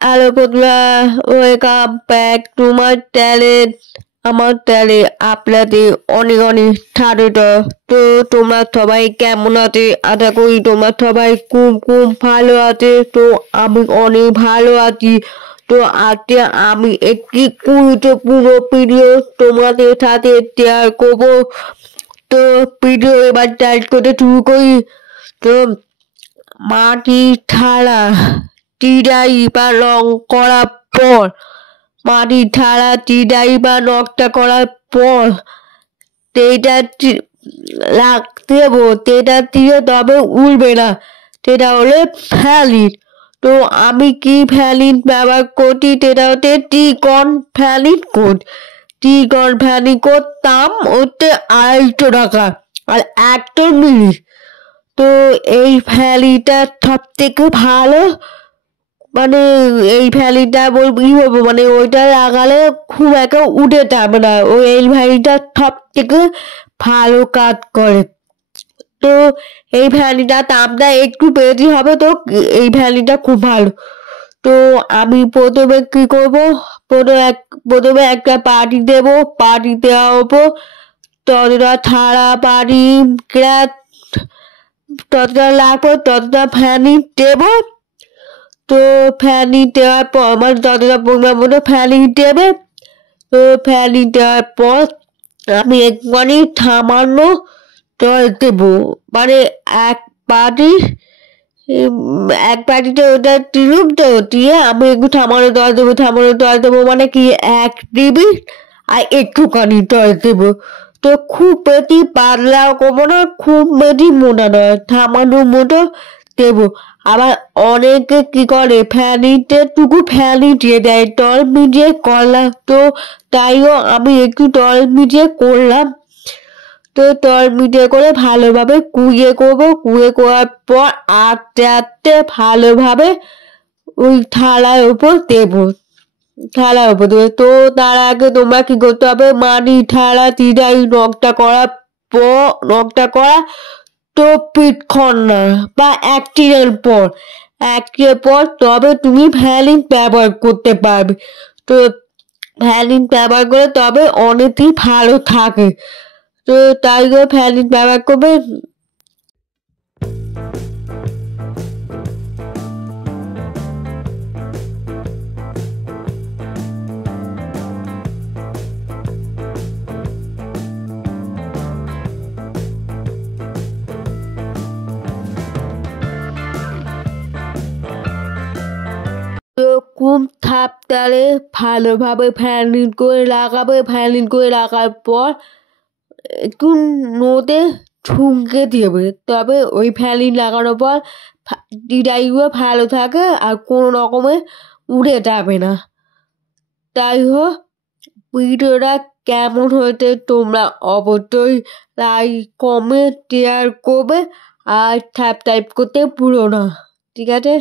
Hello বন্ধুরা, welcome back to my talent. আমার talent আপনাদের অনেক অনেক স্বাগত। তো তোমরা সবাই কেমন আছে? আশা করি তোমরা সবাই খুব খুব ভালো আছে। তো আমি অনেক ভালো আছি। তো আজকে আমি একটি গুরুত্বপূর্ণ ভিডিও তোমাদের সাথে শেয়ার করবো। তো ভিডিও এবার স্টার্ট করতে শুরু করি। তো মাটি থালা চিরাই বা রং করার পর মাটি থালা চিরাই বা রংটা করার পর সেটা রাখতে দেবো, সেটা দিয়ে তবে উঠবে না, সেটা হলে ফ্যালিন। তো আমি কি ফ্যালিন ব্যবহার করছি সেটা হচ্ছে টিকন ফ্যালিন কোড। টিকন ফ্যালিন কোড দাম হচ্ছে 250 টাকা আর 1 মিনিট। তো এই ফ্যালিটা সব থেকে ভালো, মানে এই ভ্যালিটা কি বলবো, মানে ওইটা লাগালে খুব একটা উঠে যাবে না। এই ভ্যালিটা সব থেকে ভালো কাজ করে। তো এই ভ্যালিটার দামটা একটু বেশি হবে। তো এই ভ্যালিটা খুব ভালো। তো আমি প্রথমে কি করবো, প্রথমে একটা পার্টি দেবো। পার্টি দেওয়ার ওপর ততটা ছাড়া পার্টি গ্যাস ততটা লাগবে, ততটা ফ্যানি দেবো। তো ফ্যানি দেওয়ার পর আমার যতটা পরিমাণ মতো ফ্যানি দেবে। তো ফ্যানি দেওয়ার পর আমি একটুখানি সামান্য জল দেবো, মানে এক বাটি এক বাটিতে ওটা দিলুম। তো দিয়ে আমি একটু সামান্য জল দেবো, মানে কি 1 টিবি আর একটুখানি জল দেবো। তো খুব বেশি পাতলাও করবো না, খুব বেশি মোটা নয়, সামান্য মতো দেবো। আবার অনেকে কি করে ফ্যানিতে টুকু ফ্যানি দিয়ে দেয়, জল মিশিয়ে করলাম। তো তাইও আমি একটু জল মিশিয়ে করলাম। তো জল মিশিয়ে করে ভালোভাবে কুড়িয়ে করবো। কুড়িয়ে করার পর আস্তে আস্তে ভালোভাবে ওই থালার উপর দেবো, থালার উপর দেবো। তো তার আগে তোমরা কি করতে হবে, মাটি থালা চিরাই নখটা করা তো পিটক্ষণ না বা 1 দিনের পর, 1 দিনের পর তবে তুমি ভ্যালিন ব্যবহার করতে পারবে। তো ভ্যালিন ব্যবহার করে তবে অনেকই ভালো থাকে। তো তাই করে ভ্যালিন ব্যবহার করবে। তো খুব সাবধানে ভালোভাবে ফ্যালিন করে লাগাবে। ফ্যালিন করে লাগার পর একটু নোতে ঠুনকে দেবে, তবে ওই ফ্যালিন লাগানোর পর ডিজাইনগুলো ভালো থাকে আর কোনো রকমে উড়ে যাবে না। তাই হোক, ভিডিওটা কেমন হয়েছে তোমরা অবশ্যই লাইক কমেন্ট শেয়ার করবে আর সাবস্ক্রাইব করতে ভুলো না, ঠিক আছে?